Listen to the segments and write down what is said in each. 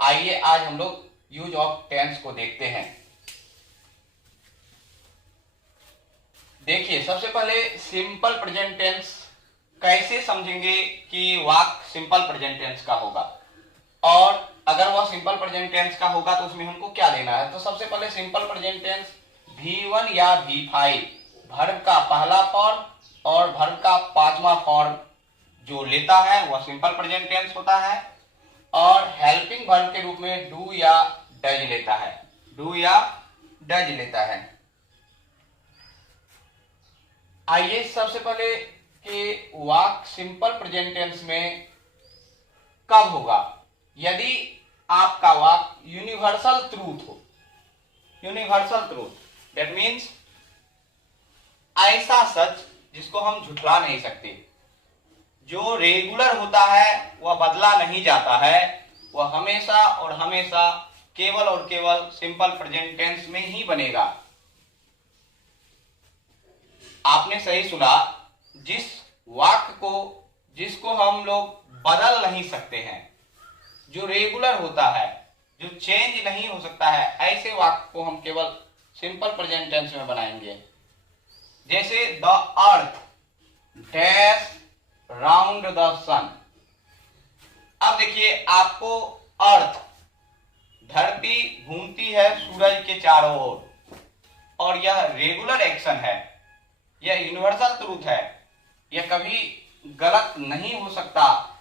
आइए आज हम लोग यूज ऑफ टेंस को देखते हैं। देखिए, सबसे पहले सिंपल प्रेजेंट टेंस कैसे समझेंगे कि वाक्य सिंपल प्रेजेंट टेंस का होगा, और अगर वह सिंपल प्रेजेंट टेंस का होगा तो उसमें हमको क्या देना है। तो सबसे पहले सिंपल प्रेजेंट टेंस V1 या V5 वर्ब का पहला फॉर्म और वर्ब का पांचवा फॉर्म जो लेता है वह सिंपल प्रेजेंट टेंस होता है, और हेल्पिंग वर्ब के रूप में डू या डज लेता है, डू या डज लेता है। आइए सबसे पहले कि वाक्य सिंपल प्रेजेंट टेंस में कब होगा। यदि आपका वाक्य यूनिवर्सल ट्रूथ हो, यूनिवर्सल ट्रूथ दैट मीन्स ऐसा सच जिसको हम झुठला नहीं सकते, जो रेगुलर होता है वह बदला नहीं जाता है, वह हमेशा और हमेशा केवल और केवल सिंपल प्रेजेंट टेंस में ही बनेगा। आपने सही सुना, जिस वाक्य को जिसको हम लोग बदल नहीं सकते हैं, जो रेगुलर होता है, जो चेंज नहीं हो सकता है, ऐसे वाक्य को हम केवल सिंपल प्रेजेंट टेंस में बनाएंगे। जैसे the earth dash round the sun. अब देखिए, आपको अर्थ धरती घूमती है सूरज के चारों ओर, और यह रेगुलर एक्शन है, यह यूनिवर्सल ट्रूथ है, यह कभी गलत नहीं हो सकता।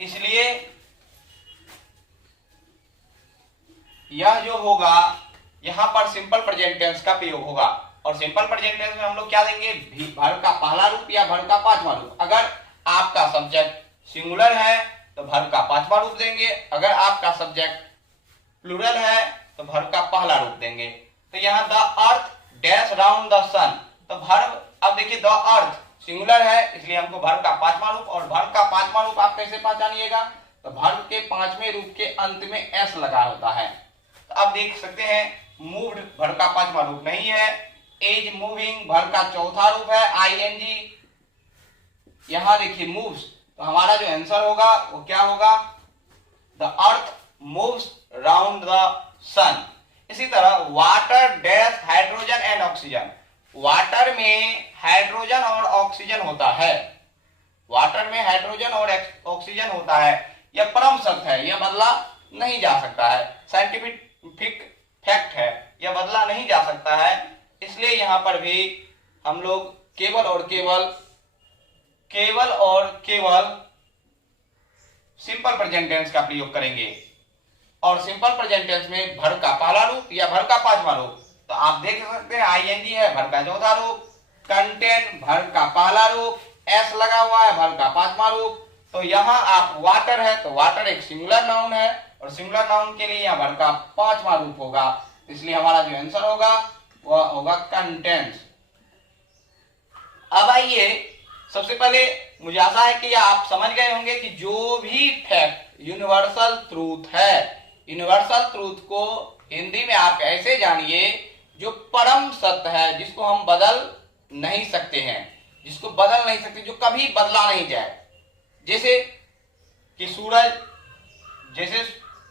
इसलिए यह जो होगा यहां पर सिंपल प्रेजेंट टेंस का प्रयोग होगा, और सिंपल प्रेजेंट टेंस में हम लोग क्या देंगे, वर्ब का पहला रूप या वर्ब का पांचवा रूप। अगर आपका सब्जेक्ट सिंगुलर है तो वर्ब का पांचवा रूप देंगे, अगर आपका सब्जेक्ट प्लूरल है तो वर्ब का पहला रूप देंगे। तो यहाँ the earth dash round the sun, तो वर्ब, अब देखिए द अर्थ सिंगुलर है इसलिए हमको वर्ब का पांचवा रूप, और वर्ब का पांचवा रूप आप कैसे पहचानिएगा, तो वर्ब के पांचवें रूप के अंत में एस लगा होता है। तो आप देख सकते हैं मूव्ड वर्ब का पांचवा रूप नहीं है, इज मूविंग वर्ब का चौथा रूप है आईएनजी। यहां देखिए मूव्स, तो हमारा जो आंसर होगा वो क्या होगा, the earth moves round the sun. इसी तरह water dash hydrogen and oxygen. Water में हाइड्रोजन और ऑक्सीजन होता है, वाटर में हाइड्रोजन और ऑक्सीजन होता है, यह परम सत्य है, यह बदला नहीं जा सकता है, साइंटिफिक फैक्ट है, यह बदला नहीं जा सकता है। इसलिए यहां पर भी हम लोग केवल और केवल सिंपल प्रेजेंट टेंस का प्रयोग करेंगे, और सिंपल प्रेजेंट टेंस में वर्ब का पहला रूप या वर्ब का पांचवा रूप। तो आप देख सकते हैं आईएनजी है वर्ब का चौथा रूप, कंटेन वर्ब का पहला रूप, एस लगा हुआ है वर्ब का पांचवा रूप। तो यहाँ आप वाटर है तो वाटर एक सिंगुलर नाउन है, और सिंगुलर नाउन के लिए यहाँ वर्ब का पांचवा रूप होगा, इसलिए हमारा जो आंसर होगा वह होगा कंटेंस। अब आइए, सबसे पहले मुझे आशा है कि आप समझ गए होंगे कि जो भी फैक्ट यूनिवर्सल ट्रूथ है, यूनिवर्सल ट्रूथ को हिंदी में आप ऐसे जानिए जो परम सत्य है, जिसको हम बदल नहीं सकते हैं, जिसको बदल नहीं सकते, जो कभी बदला नहीं जाए। जैसे कि सूरज, जैसे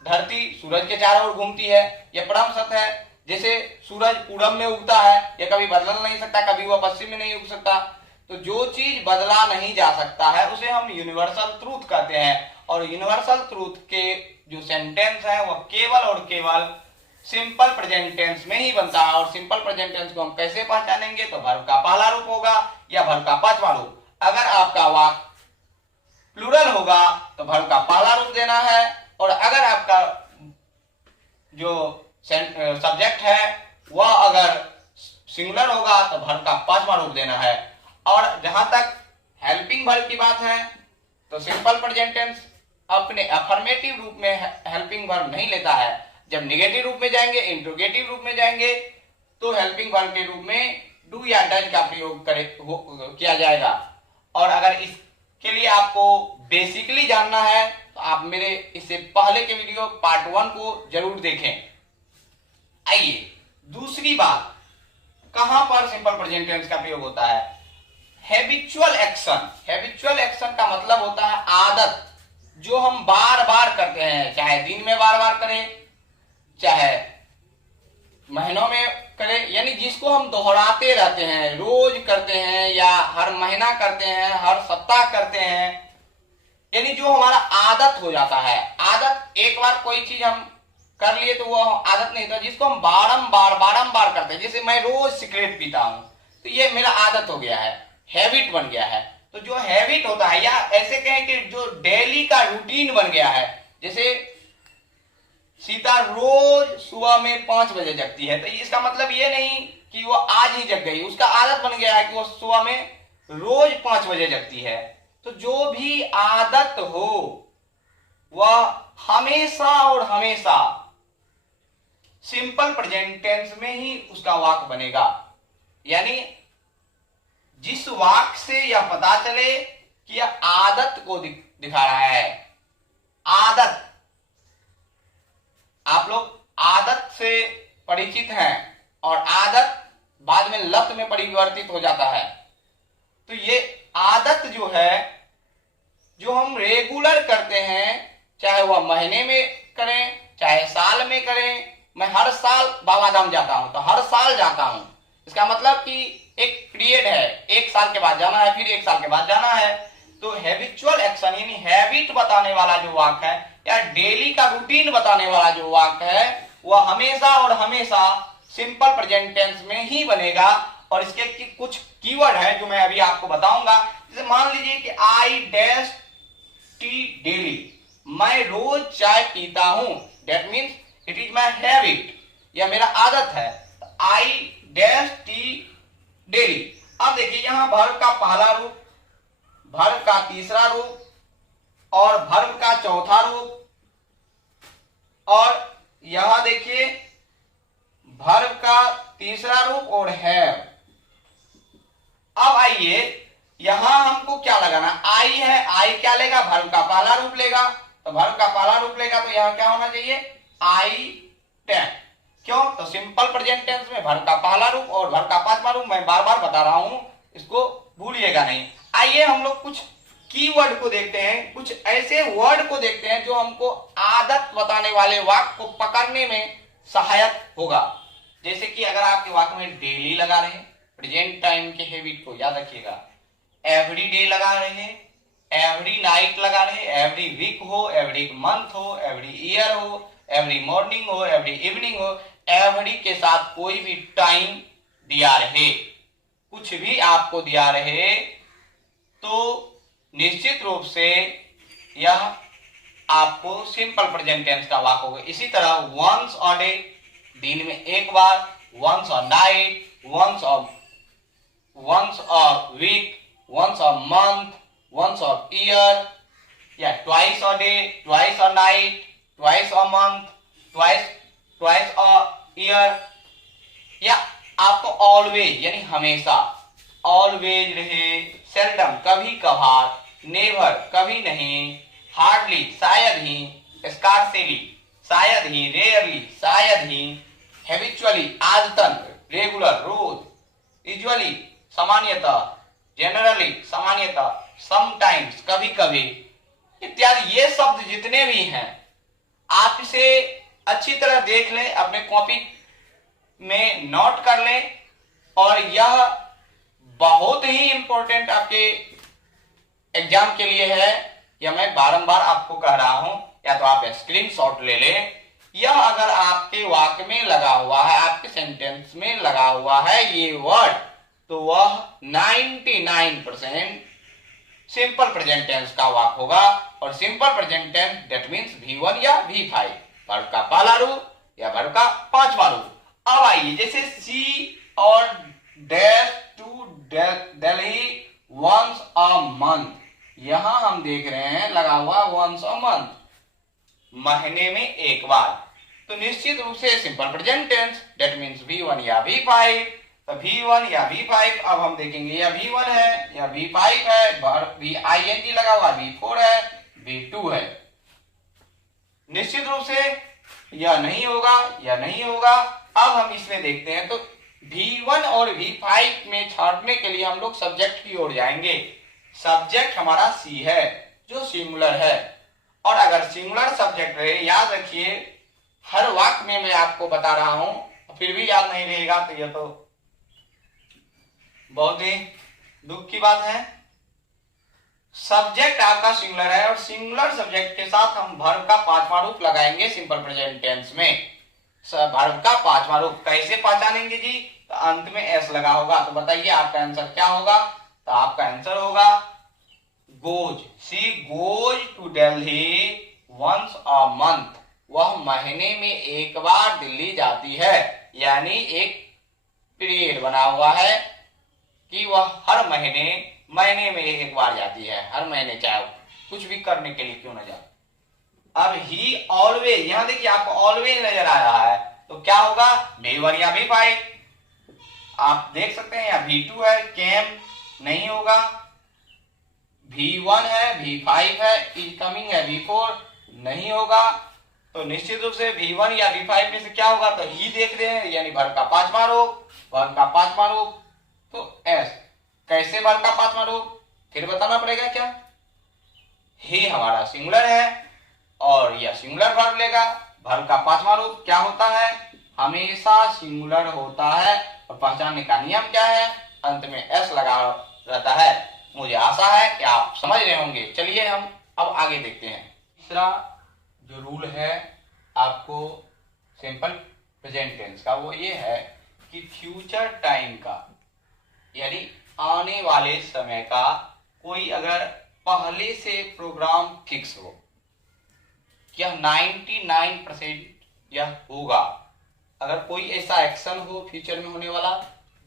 धरती सूरज के चारों ओर घूमती है, यह परम सत्य है। जैसे सूरज पूरब में उगता है, यह कभी बदल नहीं सकता, कभी वह पश्चिम में नहीं उग सकता। तो जो चीज बदला नहीं जा सकता है उसे हम यूनिवर्सल ट्रूथ कहते हैं, और यूनिवर्सल ट्रूथ के जो सेंटेंस है वह केवल और केवल सिंपल प्रेजेंट टेंस में ही बनता है। और सिंपल प्रेजेंट टेंस को हम कैसे पहचानेंगे, तो वर्ब का पहला रूप होगा या वर्ब का पांचवा रूप। अगर आपका वाक्य प्लूरल होगा तो वर्ब का पहला रूप देना है, और अगर आपका जो सब्जेक्ट है वह अगर सिंगुलर होगा तो वर्ब का पांचवा रूप देना है। और जहां तक हेल्पिंग वर्ब की बात है तो सिंपल प्रेजेंट टेंस अपने अफर्मेटिव रूप में हेल्पिंग वर्ब नहीं लेता है। जब नेगेटिव रूप में जाएंगे, इंट्रोगेटिव रूप में जाएंगे, तो हेल्पिंग वर्ब के रूप में डू या डज का प्रयोग किया जाएगा। और अगर इसके लिए आपको बेसिकली जानना है तो आप मेरे इससे पहले के वीडियो पार्ट 1 को जरूर देखें। आइए, दूसरी बात, कहां पर सिंपल प्रेजेंट टेंस का प्रयोग होता है, हैबिचुअल एक्शन। हैबिचुअल एक्शन का मतलब होता जो हम बार बार करते हैं, चाहे दिन में बार बार करें, चाहे महीनों में करें, यानी जिसको हम दोहराते रहते हैं, रोज करते हैं या हर महीना करते हैं, हर सप्ताह करते हैं, यानी जो हमारा आदत हो जाता है। आदत, एक बार कोई चीज हम कर लिए तो वो आदत नहीं था, जिसको हम बारंबार करते हैं। जैसे मैं रोज सिगरेट पीता हूं, तो ये मेरा आदत हो गया है, हैबिट बन गया है। तो जो हैबिट होता है, या ऐसे कहें कि जो डेली का रूटीन बन गया है, जैसे सीता रोज सुबह में 5 बजे जगती है, तो इसका मतलब ये नहीं कि वो आज ही जग गई, उसका आदत बन गया है कि वो सुबह में रोज 5 बजे जगती है। तो जो भी आदत हो वह हमेशा और हमेशा सिंपल प्रेजेंट टेंस में ही उसका वाक्य बनेगा। यानी जिस वाक्य से यह पता चले कि यह आदत को दिखा रहा है। आदत, आप लोग आदत से परिचित हैं, और आदत बाद में लत में परिवर्तित हो जाता है। तो ये आदत जो है, जो हम रेगुलर करते हैं, चाहे वह महीने में करें, चाहे साल में करें। मैं हर साल बाबा धाम जाता हूं, तो हर साल जाता हूं, इसका मतलब कि एक पीरियड है, 1 साल के बाद जाना है, फिर 1 साल के बाद जाना है। तो हैबिचुअल एक्शन यानी हैबिट बताने वाला जो वाक्य है, या डेली का रूटीन बताने वाला जो वाक्य है, वह हमेशा और हमेशा सिंपल प्रेजेंट टेंस में ही बनेगा। और इसके कुछ कीवर्ड है जो मैं अभी आपको बताऊंगा। जैसे मान लीजिए कि आई डैश टी डेली, मैं रोज चाय पीता हूं, that means it is my habit, यह मेरा आदत है। I dash T daily. अब देखिए यहां वर्ब का पहला रूप, वर्ब का तीसरा रूप और वर्ब का चौथा रूप, और यहां देखिए वर्ब का तीसरा रूप और है। अब आइए यहां हमको क्या लगाना, आई है, आई क्या लेगा, वर्ब का पहला रूप लेगा। तो वर्ब का पहला रूप लेगा तो यहां क्या होना चाहिए, आई टेन। क्यों, तो सिंपल प्रेजेंट टेंस में वर्ब का पहला रूप और वर्ब का पांचवा रूप, मैं बार बार बता रहा हूं, इसको भूलिएगा नहीं। आइए हम लोग कुछ कीवर्ड को देखते हैं, कुछ ऐसे वर्ड को देखते हैं जो हमको आदत बताने वाले वाक्य को पकड़ने में सहायक होगा। जैसे कि अगर आपके वाक्य में डेली लगा रहे हैं, प्रेजेंट टाइम के हैबिट को याद रखिएगा, एवरी डे लगा रहे हैं, एवरी नाइट लगा रहे हैं, एवरी वीक हो, एवरी मंथ हो, एवरी ईयर हो, एवरी मॉर्निंग हो, एवरी इवनिंग हो, एवरी के साथ कोई भी टाइम दिया रहे, कुछ भी आपको दिया रहे, तो निश्चित रूप से यह आपको सिंपल प्रेजेंट टेंस का वाक्य होगा। इसी तरह वंस अ डे, दिन में एक बार, once a night, once a week, once a month, once a year, या twice a day, twice a night, twice a month, twice a year, या आपको ऑलवेज यानी हमेशा, ऑलवेज रहे, सेल्डम कभी कभार, नेवर कभी नहीं, हार्डली शायद ही, स्कार्सली शायद ही, रेयरली शायद ही, हैबिचुअली आदतन रेगुलर रोज, यूजुअली सामान्यतः, जनरली सामान्यतः, समटाइम्स कभी कभी, इत्यादि। ये शब्द जितने भी हैं आप इसे अच्छी तरह देख लें, अपने कॉपी में नोट कर लें, और यह बहुत ही इंपॉर्टेंट आपके एग्जाम के लिए है। यह मैं बारंबार आपको कह रहा हूं, या तो आप स्क्रीनशॉट ले लें। यह अगर आपके वाक्य में लगा हुआ है, आपके सेंटेंस में लगा हुआ है ये वर्ड, तो वह 99% सिंपल प्रेजेंट टेंस का वाक्य होगा। और simple present tense that means V1 या V5, वर्ब का पहला रूप या वर्ब का पांचवा रूप। अब आइए जैसे सी और dash to Delhi once a month, यहां हम देख रहे हैं लगा हुआ वंस अ मंथ, महीने में एक बार। तो निश्चित रूप से simple present tense that means V1 या V5। तो V1 या V5, अब हम देखेंगे या V1 है या V5 है, VING लगा हुआ, V4 है, V2 है। निश्चित रूप से यह नहीं होगा, यह नहीं होगा। अब हम इसमें देखते हैं, तो V1 और V5 में छांटने के लिए हम लोग सब्जेक्ट की ओर जाएंगे। सब्जेक्ट हमारा C है जो सिंगुलर है, और अगर सिंगुलर सब्जेक्ट रहे, याद रखिए हर वाक्य में मैं आपको बता रहा हूं, फिर भी याद नहीं रहेगा तो यह तो बहुत ही दुख की बात है। सब्जेक्ट आपका सिंगुलर है और सिंगुलर सब्जेक्ट के साथ हम वर्ब का पांचवा रूप लगाएंगे सिंपल प्रेजेंट टेंस में। वर्ब का पांचवा रूप कैसे पहचानेंगे जी? तो अंत में एस लगा होगा। तो बताइए आपका आंसर क्या होगा? तो आपका आंसर होगा goes. She goes to Delhi once a month. वह महीने में एक बार दिल्ली जाती है, यानी एक पीरियड बना हुआ है कि वह हर महीने में एक बार जाती है, हर महीने, चाहे कुछ भी करने के लिए क्यों न जाए। अब ही ऑलवेज, यहां देखिए आपको ऑलवेज नजर आ रहा है, तो क्या होगा? V1 या V5। आप देख सकते हैं यहाँ V2 है, केम नहीं होगा, V1 है, V5 है, इज कमिंग है, V4 नहीं होगा। तो निश्चित रूप से V1 या V5 में से क्या होगा? तो ही देख रहे हैं, यानी वर्ब का पांचवा रूप, वर्ब का पांचवा रूप। तो एस कैसे वर्ब का पांचवा रूप? फिर बताना पड़ेगा क्या? ही हमारा सिंगुलर है और यह सिंगुलर वर्ब लेगा। वर्ब का पांचवा रूप क्या होता है? हमेशा सिंगुलर होता है। और पहचानने का नियम क्या है? अंत में एस लगा रहता है। मुझे आशा है कि आप समझ रहे होंगे। चलिए हम अब आगे देखते हैं। तीसरा जो रूल है आपको सिंपल प्रेजेंट टेंस का, वो ये है कि फ्यूचर टाइम का, यानी आने वाले समय का कोई अगर पहले से प्रोग्राम फिक्स हो, यह 99% यह होगा। अगर कोई ऐसा एक्शन हो फ्यूचर में होने वाला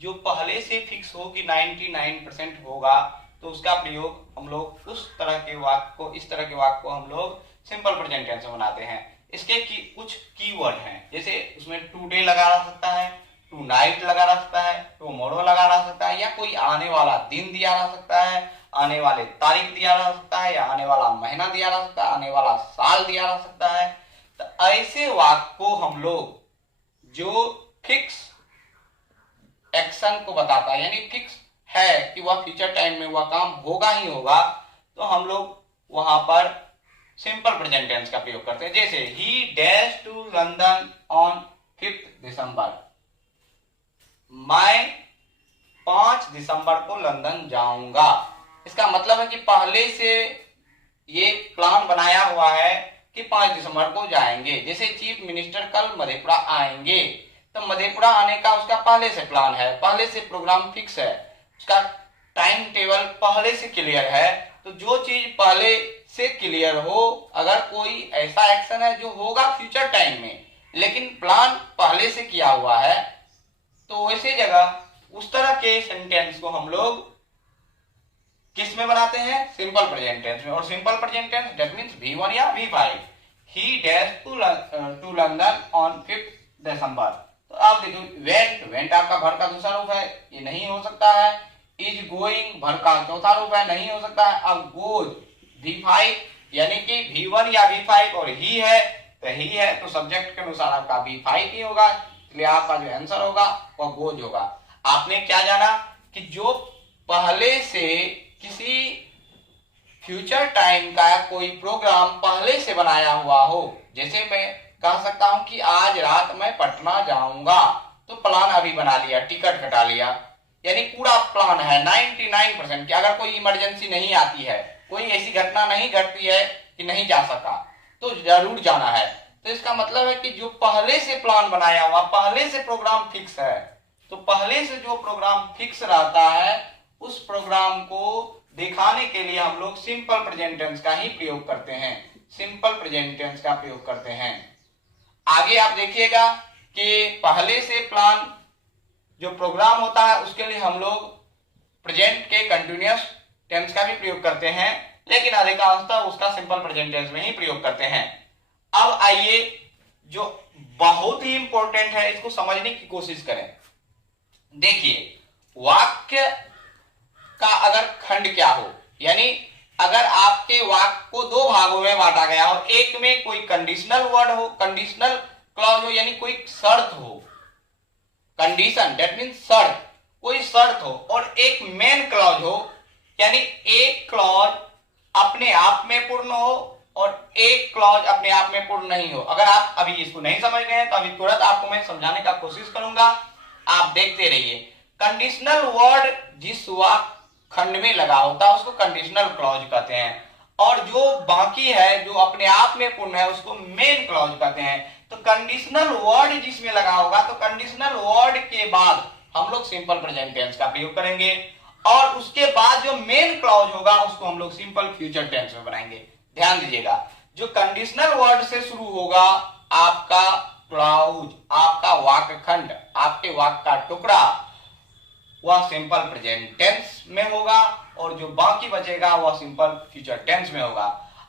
जो पहले से फिक्स हो कि 99% होगा, तो उसका प्रयोग हम लोग उस तरह के वाक्य को, इस तरह के वाक्य को हम लोग सिंपल प्रेजेंट टेंस में बनाते हैं। इसके कुछ कीवर्ड हैं, जैसे उसमें टुडे लगा रह सकता है, टू नाइट लगा रह सकता है, टुमारो लगा रह सकता है, या कोई आने वाला दिन दिया रह सकता है, आने वाले तारीख दिया रह सकता है, या आने वाला महीना दिया रह सकता है, आने वाला साल दिया रह सकता है। तो ऐसे वाक्य को हम लोग जो फिक्स एक्शन को बताता है, यानी फिक्स है कि वह फ्यूचर टाइम में वह काम होगा ही होगा, तो हम लोग वहां पर सिंपल प्रेजेंट टेंस का प्रयोग करते हैं। जैसे he dash to London on 5 December. मैं 5 दिसंबर को लंदन जाऊंगा। इसका मतलब है कि पहले से ये प्लान बनाया हुआ है कि 5 दिसंबर को जाएंगे। जैसे चीफ मिनिस्टर कल मधेपुरा आएंगे, तो मधेपुरा आने का उसका पहले से प्लान है, पहले से प्रोग्राम फिक्स है, उसका टाइम टेबल पहले से क्लियर है। तो जो चीज पहले से क्लियर हो, अगर कोई ऐसा एक्शन है जो होगा फ्यूचर टाइम में लेकिन प्लान पहले से किया हुआ है, तो वैसे जगह उस तरह के सेंटेंस को हम लोग किस में बनाते हैं? सिंपल प्रेजेंट टेंस में। और simple present tense that means V1 या V5। He dash to London on 5 December. तो आप देखो वेंट आपका वर्ब का दूसरा रूप है, ये नहीं हो सकता है। इज गोइंग वर्ब का चौथा रूप है, नहीं हो सकता है। अब गोज V5, यानी कि V1 या V5 और ही है, तो ही है तो सब्जेक्ट के अनुसार आपका V5 ही होगा, इसलिए आपका जो आंसर होगा वह गोज होगा। आपने क्या जाना कि जो पहले से किसी फ्यूचर टाइम का कोई प्रोग्राम पहले से बनाया हुआ हो, जैसे मैं कह सकता हूं कि आज रात मैं पटना जाऊंगा, तो प्लान अभी बना लिया, टिकट कटा लिया, यानी पूरा प्लान है 99% कि अगर कोई इमरजेंसी नहीं आती है, कोई ऐसी घटना नहीं घटती है कि नहीं जा सका, तो जरूर जाना है। तो इसका मतलब है कि जो पहले से प्लान बनाया हुआ, पहले से प्रोग्राम फिक्स है, तो पहले से जो प्रोग्राम फिक्स रहता है उस प्रोग्राम को दिखाने के लिए हम लोग सिंपल प्रेजेंट टेंस का ही प्रयोग करते हैं, सिंपल प्रेजेंट टेंस का प्रयोग करते हैं। आगे आप देखिएगा कि पहले से प्लान जो प्रोग्राम होता है उसके लिए हम लोग प्रेजेंट के कंटिन्यूअस टेंस का भी प्रयोग करते हैं, लेकिन अधिकांशतः उसका सिंपल प्रेजेंट टेंस में ही प्रयोग करते हैं। अब आइए जो बहुत ही इंपॉर्टेंट है, इसको समझने की कोशिश करें। देखिए वाक्य का अगर खंड क्या हो, यानी अगर आपके वाक्य को दो भागों में बांटा गया हो, एक में कोई कंडीशनल वर्ड हो, कंडीशनल क्लॉज हो, यानी कोई शर्त हो, कंडीशन दैट मींस शर्त, कोई शर्त हो, और एक मेन क्लॉज हो, यानी एक क्लॉज अपने आप में पूर्ण हो और एक क्लॉज अपने आप में पूर्ण नहीं हो। अगर आप अभी इसको नहीं समझ गए हैं तो अभी तुरंत आपको मैं समझाने का कोशिश करूंगा, आप देखते रहिए। कंडीशनल वर्ड जिस वाक्य खंड में लगा होता है उसको कंडीशनल क्लॉज कहते हैं, और जो बाकी है जो अपने आप में पूर्ण है उसको मेन क्लॉज कहते हैं। तो कंडीशनल वर्ड जिसमें लगा होगा तो कंडीशनल वर्ड के बाद हम लोग सिंपल प्रेजेंट टेंस का प्रयोग करेंगे, और उसके बाद जो मेन क्लॉज होगा उसको हम लोग सिंपल फ्यूचर टेंस में बनाएंगे। ध्यान दीजिएगा, जो कंडीशनल वर्ड से शुरू होगा आपका क्लॉज, आपका वाक्य खंड, आपके वाक्य का टुकड़ा, वह सिंपल प्रेजेंट टेंस में होगा, और जो बाकी बचेगा वह सिंपल फ्यूचर टेंस में होगा।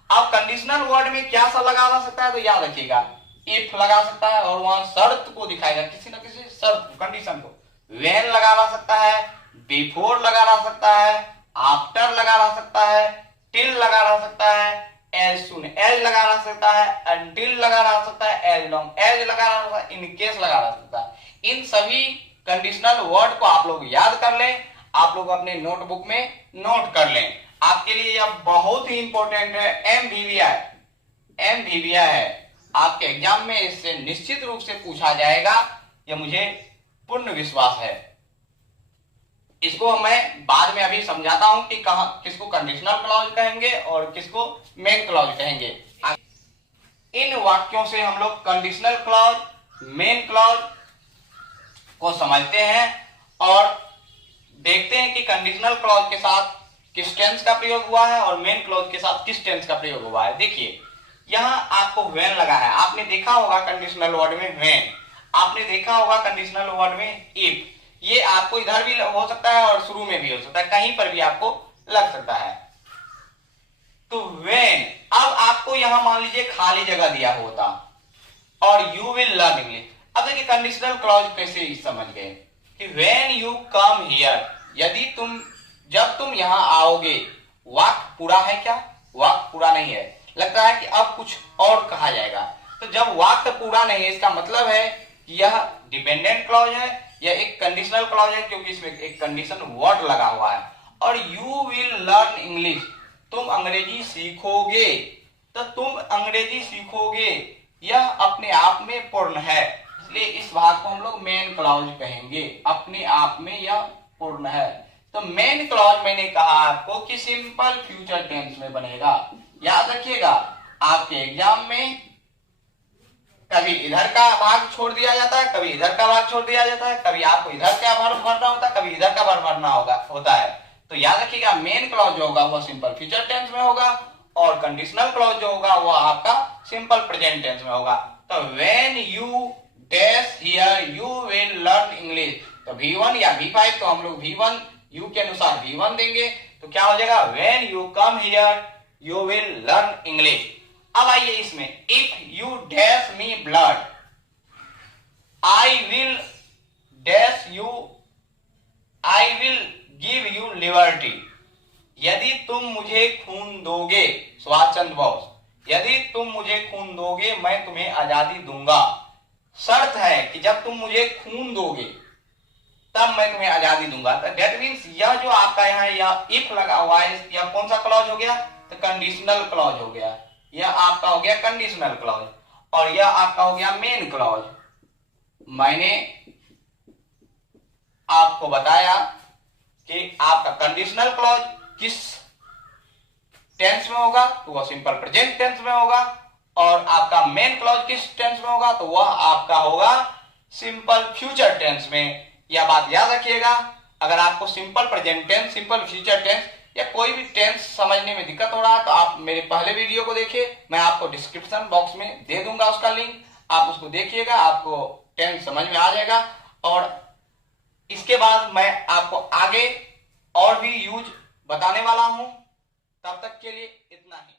अब कंडीशनल वर्ड में क्या सा लगा सकता है तो याद रखिएगा, इफ लगा सकता है और वहां शर्त को दिखाएगा, किसी ना किसी शर्त कंडीशन को। व्हेन लगा सकता है, बिफोर लगा सकता है, आफ्टर लगा सकता है, टिल लगा सकता है, एज सुन एज लगा सकता है, अनटिल लगा सकता है, एज लॉन्ग एज लगा सकता है, इन केस लगा सकता है। इन सभी कंडीशनल वर्ड को आप लोग याद कर लें, आप लोग अपने नोटबुक में नोट कर लें। आपके लिए यह बहुत ही इंपॉर्टेंट है, एमवीवीआई है, आपके एग्जाम में इससे निश्चित रूप से पूछा जाएगा, यह मुझे पूर्ण विश्वास है। इसको मैं बाद में अभी समझाता हूं कि किसको कंडीशनल क्लॉज कहेंगे और किसको मेन क्लॉज कहेंगे। इन वाक्यों से हम लोग कंडीशनल क्लॉज, मेन क्लॉज को समझते हैं और देखते हैं कि कंडीशनल क्लॉज के साथ किस टेंस का प्रयोग हुआ है और मेन क्लॉज के साथ किस टेंस का प्रयोग हुआ है। देखिए यहां आपको व्हेन लगा है, आपने देखा होगा कंडीशनल वर्ड में व्हेन, आपने देखा होगा कंडीशनल वर्ड में इफ। ये आपको इधर भी हो सकता है और शुरू में भी हो सकता है, कहीं पर भी आपको लग सकता है। तो व्हेन, अब आपको यहां मान लीजिए खाली जगह दिया होता और यू विल लर्न इंग्लिश। अब देखिए कंडीशनल क्लॉज कैसे समझ गए कि व्हेन यू कम हियर, यदि तुम, जब तुम यहां आओगे। वाक्य पूरा है क्या? वाक्य पूरा नहीं है, लगता है कि अब कुछ और कहा जाएगा। तो जब वाक्य पूरा नहीं है इसका मतलब है कि यह डिपेंडेंट क्लॉज है, यह एक कंडीशनल क्लॉज है क्योंकि इसमें एक कंडीशन वर्ड लगा हुआ है। और यू विल लर्न इंग्लिश, तुम अंग्रेजी सीखोगे, तो तुम अंग्रेजी सीखोगे, यह अपने आप में पूर्ण है, इसलिए इस भाग को हम लोग मेन क्लॉज कहेंगे, अपने आप में यह पूर्ण है। तो मेन क्लॉज मैंने कहा आपको कि सिंपल फ्यूचर टेंस में बनेगा। याद रखिएगा, आपके एग्जाम में कभी इधर का भाग छोड़ दिया जाता है, कभी इधर का भाग छोड़ दिया जाता है, कभी आपको इधर का वर्ब भरना होता है, कभी इधर का वर्ब भरना होता है। तो याद रखिएगा मेन क्लॉज जो होगा वह सिंपल फ्यूचर टेंस में होगा, और कंडीशनल क्लॉज जो होगा वह आपका सिंपल प्रेजेंट टेंस में होगा। तो when you dash here you will learn English, तो V1 या V5, तो हम लोग V1 यू के अनुसार V1 देंगे, तो क्या हो जाएगा when you come here you will learn English. अब आइए इसमें, if you dash me blood I will dash you, I will give you liberty, यदि तुम मुझे खून दोगे, सुभाष चंद्र बोस, यदि तुम मुझे खून दोगे मैं तुम्हें आजादी दूंगा। शर्त है कि जब तुम मुझे खून दोगे तब मैं तुम्हें आजादी दूंगा। तो दैट मींस यह जो आपका यहाँ यह इफ लगा हुआ है, यह कौन सा क्लॉज हो गया? तो कंडीशनल क्लॉज हो गया। यह आपका हो गया कंडीशनल क्लॉज, और यह आपका हो गया मेन क्लॉज। मैंने आपको बताया कि आपका कंडीशनल क्लॉज किस टेंस में होगा, तो वह सिंपल प्रेजेंट टेंस में होगा, और आपका मेन क्लॉज किस टेंस में होगा, तो वह आपका होगा सिंपल फ्यूचर टेंस में। यह बात याद रखिएगा। अगर आपको simple present tense, simple future tense या कोई भी टेंस समझने में दिक्कत हो रहा है तो आप मेरे पहले वीडियो को देखिए, मैं आपको डिस्क्रिप्शन बॉक्स में दे दूंगा उसका लिंक, आप उसको देखिएगा, आपको टेंस समझ में आ जाएगा। और इसके बाद मैं आपको आगे और भी यूज बताने वाला हूं। तब तक के लिए इतना ही।